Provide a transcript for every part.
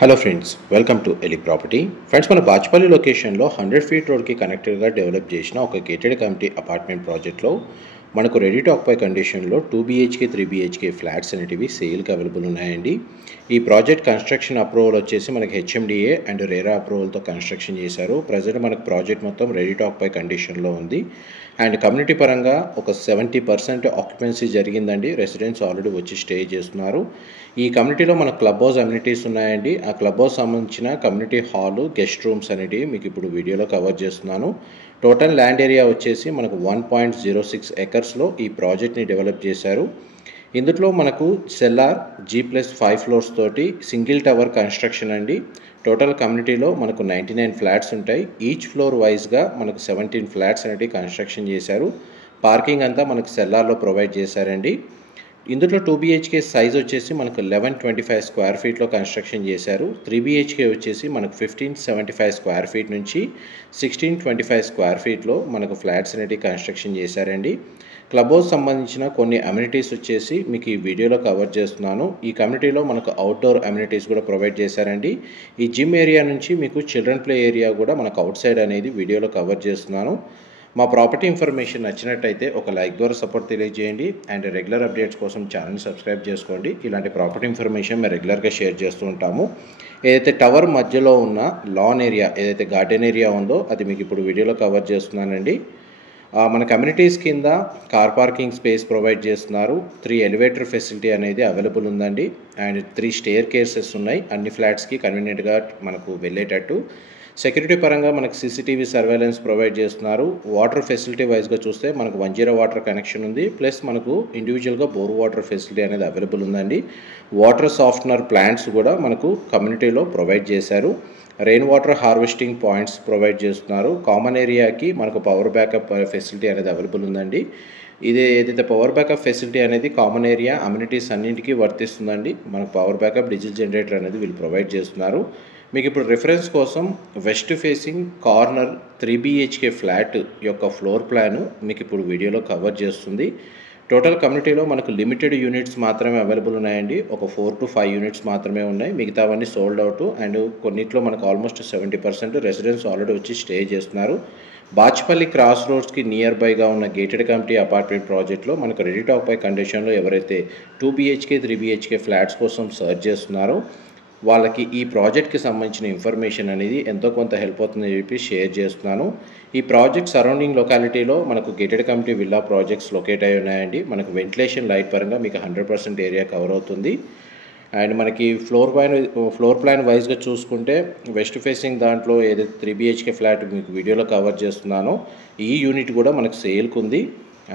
Hello friends, welcome to Eli property. Friends, మన బాచ్పల్లి లొకేషన్లో 100 feet రోడ్కి కనెక్టెడ్గా డెవలప్ చేసిన ఒక గేటెడ్ కమ్యూనిటీ అపార్ట్మెంట్ ప్రాజెక్ట్లో మనకు రెడీ టు ఆక్యుపై కండిషన్లో 2 BHK 3 BHK ఫ్లాట్స్ అనేటివి సేల్కి అవైలబుల్ ఉన్నాయండి. ఈ ప్రాజెక్ట్ కన్స్ట్రక్షన్ అప్రూవల్ వచ్చేసి మనకి HMDA అండ్ రేరా అప్రూవల్తో కన్స్ట్రక్షన్ చేశారు. ప్రజెంట్ మనకు ప్రాజెక్ట్ మొత్తం రెడీ టు ఆక్యుపై కండిషన్లో ఉంది. అండ్ కమ్యూనిటీ పరంగా ఒక 70% ఆక్యుపెన్సీ జరిగిందండి. రెసిడెంట్స్ ఆల్రెడీ వచ్చి స్టే చేస్తున్నారు. ఈ కమ్యూనిటీలో మన క్లబ్ హౌస్ అమ్యూనిటీస్ ఉన్నాయండి. ఆ క్లబ్ హౌస్ సంబంధించిన కమ్యూనిటీ హాలు, గెస్ట్ రూమ్స్ అనేటివి మీకు ఇప్పుడు వీడియోలో కవర్ చేస్తున్నాను. టోటల్ ల్యాండ్ ఏరియా వచ్చేసి మనకు 1.06 ఎకర్స్లో ఈ ప్రాజెక్ట్ని డెవలప్ చేశారు. ఇందులో మనకు సెల్లార్ G+5 ఫ్లోర్స్ తోటి సింగిల్ టవర్ కన్స్ట్రక్షన్ అండి. టోటల్ కమ్యూనిటీలో మనకు 99 ఫ్లాట్స్ ఉంటాయి. ఈచ్ ఫ్లోర్ వైజ్గా మనకు 17 ఫ్లాట్స్ అనేవి కన్స్ట్రక్షన్ చేశారు. పార్కింగ్ అంతా మనకు సెల్లార్లో ప్రొవైడ్ చేశారండి. ఇందులో 2 BHK సైజ్ వచ్చేసి మనకు 1125 స్క్వేర్ ఫీట్లో కన్స్ట్రక్షన్ చేశారు. 3 BHK వచ్చేసి మనకు 1575 స్క్వేర్ ఫీట్ నుంచి 1625 స్క్వేర్ ఫీట్లో మనకు ఫ్లాట్స్ అనేవి కన్స్ట్రక్షన్ చేశారండి. క్లబ్ హౌస్ సంబంధించిన కొన్ని అమ్యూనిటీస్ వచ్చేసి మీకు ఈ వీడియోలో కవర్ చేస్తున్నాను. ఈ కమ్యూనిటీలో మనకు అవుట్డోర్ అమ్యూనిటీస్ కూడా ప్రొవైడ్ చేశారండి. ఈ జిమ్ ఏరియా నుంచి మీకు చిల్డ్రన్ ప్లే ఏరియా కూడా మనకు అవుట్ సైడ్ అనేది వీడియోలో కవర్ చేస్తున్నాను. మా ప్రాపర్టీ ఇన్ఫర్మేషన్ నచ్చినట్టయితే ఒక లైక్ ద్వారా సపోర్ట్ తెలియజేయండి. అండ్ రెగ్యులర్ అప్డేట్స్ కోసం ఛానల్ సబ్స్క్రైబ్ చేసుకోండి. ఇలాంటి ప్రాపర్టీ ఇన్ఫర్మేషన్ మేము రెగ్యులర్గా షేర్ చేస్తూ ఉంటాము. ఏదైతే టవర్ మధ్యలో ఉన్న లాన్ ఏరియా, ఏదైతే గార్డెన్ ఏరియా ఉందో అది మీకు ఇప్పుడు వీడియోలో కవర్ చేస్తున్నానండి. మన కమ్యూనిటీస్ కింద కార్ పార్కింగ్ స్పేస్ ప్రొవైడ్ చేస్తున్నారు. 3 ఎలివేటర్ ఫెసిలిటీ అనేది అవైలబుల్ ఉందండి. అండ్ 3 స్టేర్ కేసెస్ ఉన్నాయి. అన్ని ఫ్లాట్స్కి కన్వీనియంట్గా మనకు వెళ్ళేటట్టు. సెక్యూరిటీ పరంగా మనకు CCTV సర్వేలెన్స్ ప్రొవైడ్ చేస్తున్నారు. వాటర్ ఫెసిలిటీ వైజ్గా చూస్తే మనకు 1 వాటర్ కనెక్షన్ ఉంది. ప్లస్ మనకు ఇండివిజువల్గా బోర్ వాటర్ ఫెసిలిటీ అనేది అవైలబుల్ ఉందండి. వాటర్ సాఫ్ట్నర్ ప్లాంట్స్ కూడా మనకు కమ్యూనిటీలో ప్రొవైడ్ చేశారు. Rain water harvesting points provide చేస్తున్నారు. కామన్ ఏరియాకి మనకు పవర్ బ్యాకప్ ఫెసిలిటీ అనేది అవైలబుల్ ఉందండి. ఇది ఏదైతే పవర్ బ్యాకప్ ఫెసిలిటీ అనేది కామన్ ఏరియా అమ్యూనిటీస్ అన్నింటికీ వర్తిస్తుందండి. మనకు పవర్ బ్యాకప్ డీజిల్ జనరేటర్ అనేది వీళ్ళు ప్రొవైడ్ చేస్తున్నారు. మీకు ఇప్పుడు రిఫరెన్స్ కోసం west facing corner 3 BHK flat యొక్క ఫ్లోర్ ప్లాన్ మీకు ఇప్పుడు వీడియోలో కవర్ చేస్తుంది. టోటల్ కమ్యూనిటీలో మనకు లిమిటెడ్ యూనిట్స్ మాత్రమే అవైలబుల్ ఉన్నాయండి. ఒక 4 to 5 యూనిట్స్ మాత్రమే ఉన్నాయి. మిగతావన్నీ సోల్డ్ అవుట్. అండ్ కొన్నిట్లో మనకు ఆల్మోస్ట్ 70% రెసిడెంట్స్ ఆల్రెడీ వచ్చి స్టే చేస్తున్నారు. బాచ్పల్లి క్రాస్ రోడ్స్కి నియర్ బైగా ఉన్న గేటెడ్ కమ్యూనిటీ అపార్ట్మెంట్ ప్రాజెక్ట్లో మనకు రెడీ టు ఆక్యుపై కండిషన్లో ఎవరైతే 2 BHK 3 BHK ఫ్లాట్స్ కోసం సర్చ్ చేస్తున్నారో వాళ్ళకి ఈ ప్రాజెక్ట్కి సంబంధించిన ఇన్ఫర్మేషన్ అనేది ఎంతో కొంత హెల్ప్ అవుతుందని చెప్పి షేర్ చేస్తున్నాను. ఈ ప్రాజెక్ట్ సరౌండింగ్ లొకాలిటీలో మనకు gated community villa projects locate అయి ఉన్నాయండి. మనకు వెంటిలేషన్ లైట్ పరంగా మీకు 100% ఏరియా కవర్ అవుతుంది. అండ్ మనకి ఫ్లోర్ ప్లాన్ వైజ్గా చూసుకుంటే వెస్ట్ ఫేసింగ్ దాంట్లో ఏదైతే 3 BHK ఫ్లాట్ మీకు వీడియోలో కవర్ చేస్తున్నానో ఈ యూనిట్ కూడా మనకు సేల్కి ఉంది.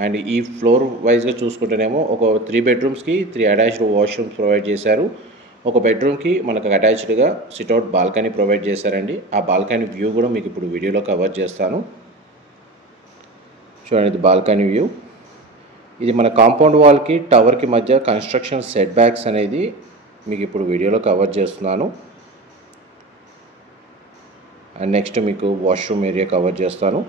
అండ్ ఈ ఫ్లోర్ వైజ్గా చూసుకుంటేనేమో ఒక 3 బెడ్రూమ్స్కి 3 అటాచ్డ్ వాష్రూమ్స్ ప్రొవైడ్ చేశారు. ఒక బెడ్రూమ్కి మనకు అటాచ్డ్గా సిట్అవుట్ బాల్కనీ ప్రొవైడ్ చేశారండి. ఆ బాల్కనీ వ్యూ కూడా మీకు ఇప్పుడు వీడియోలో కవర్ చేస్తాను. చూడండి, ఇది బాల్కనీ వ్యూ. ఇది మన కాంపౌండ్ వాల్కి టవర్కి మధ్య కన్స్ట్రక్షన్ సెట్ బ్యాక్స్ అనేది మీకు ఇప్పుడు వీడియోలో కవర్ చేస్తున్నాను. అండ్ నెక్స్ట్ మీకు వాష్రూమ్ ఏరియా కవర్ చేస్తాను.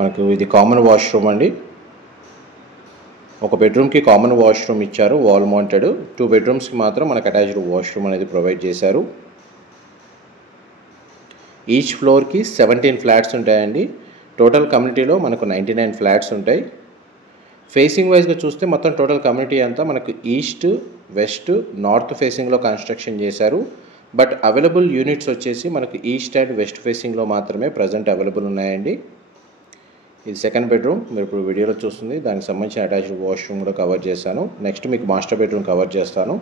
మనకు ఇది కామన్ వాష్రూమ్ అండి. ఒక బెడ్రూమ్కి కామన్ వాష్రూమ్ ఇచ్చారు, వాల్ మౌంటెడ్. 2 బెడ్రూమ్స్కి మాత్రం మనకు అటాచ్డ్ వాష్రూమ్ అనేది ప్రొవైడ్ చేశారు. ఈచ్ ఫ్లోర్కి 17 ఫ్లాట్స్ ఉంటాయండి. టోటల్ కమ్యూనిటీలో మనకు 99 ఫ్లాట్స్ ఉంటాయి. ఫేసింగ్ వైజ్గా చూస్తే మొత్తం టోటల్ కమ్యూనిటీ అంతా మనకు ఈస్ట్, వెస్ట్, నార్త్ ఫేసింగ్లో కన్స్ట్రక్షన్ చేశారు. బట్ అవైలబుల్ యూనిట్స్ వచ్చేసి మనకు ఈస్ట్ అండ్ వెస్ట్ ఫేసింగ్లో మాత్రమే ప్రజెంట్ అవైలబుల్ ఉన్నాయండి. ఇది సెకండ్ బెడ్రూమ్ మీరు ఇప్పుడు వీడియోలో చూస్తుంది. దానికి సంబంధించిన అటాచ్డ్ వాష్రూమ్ కూడా కవర్ చేశాను. నెక్స్ట్ మీకు మాస్టర్ బెడ్రూమ్ కవర్ చేస్తాను.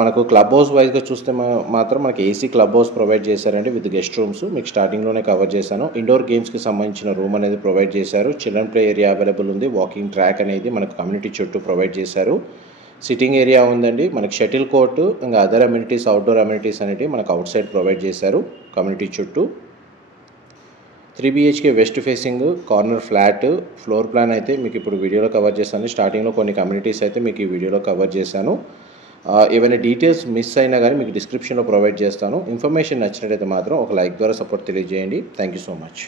మనకు క్లబ్ హౌస్ వైజ్గా చూస్తే మాత్రం మనకి AC క్లబ్ హౌస్ ప్రొవైడ్ చేశారండి విత్ గెస్ట్ రూమ్స్. మీకు స్టార్టింగ్లోనే కవర్ చేశాను. ఇండోర్ గేమ్స్కి సంబంధించిన రూమ్ అనేది ప్రొవైడ్ చేశారు. చిల్డ్రన్ ప్లే ఏరియా అవైలబుల్ ఉంది. వాకింగ్ ట్రాక్ అనేది మనకు కమ్యూనిటీ చుట్టూ ప్రొవైడ్ చేశారు. సిట్టింగ్ ఏరియా ఉందండి. మనకి షటిల్ కోర్టు, ఇంకా అదర్ అమ్యూనిటీస్, అవుట్డోర్ అమ్యూనిటీస్ అనేవి మనకు అవుట్ సైడ్ ప్రొవైడ్ చేశారు కమ్యూనిటీ చుట్టూ. 3 BHK west facing corner flat floor plan అయితే మీకు ఇప్పుడు వీడియోలో కవర్ చేశాను. స్టార్టింగ్లో కొన్ని కమ్యూనిటీస్ అయితే మీకు ఈ వీడియోలో కవర్ చేశాను. ఏవైనా డీటెయిల్స్ మిస్ అయినా కానీ మీకు డిస్క్రిప్షన్లో ప్రొవైడ్ చేస్తాను. ఇన్ఫర్మేషన్ నచ్చినట్టయితే మాత్రం ఒక లైక్ ద్వారా సపోర్ట్ తెలియజేయండి. Thank you so much.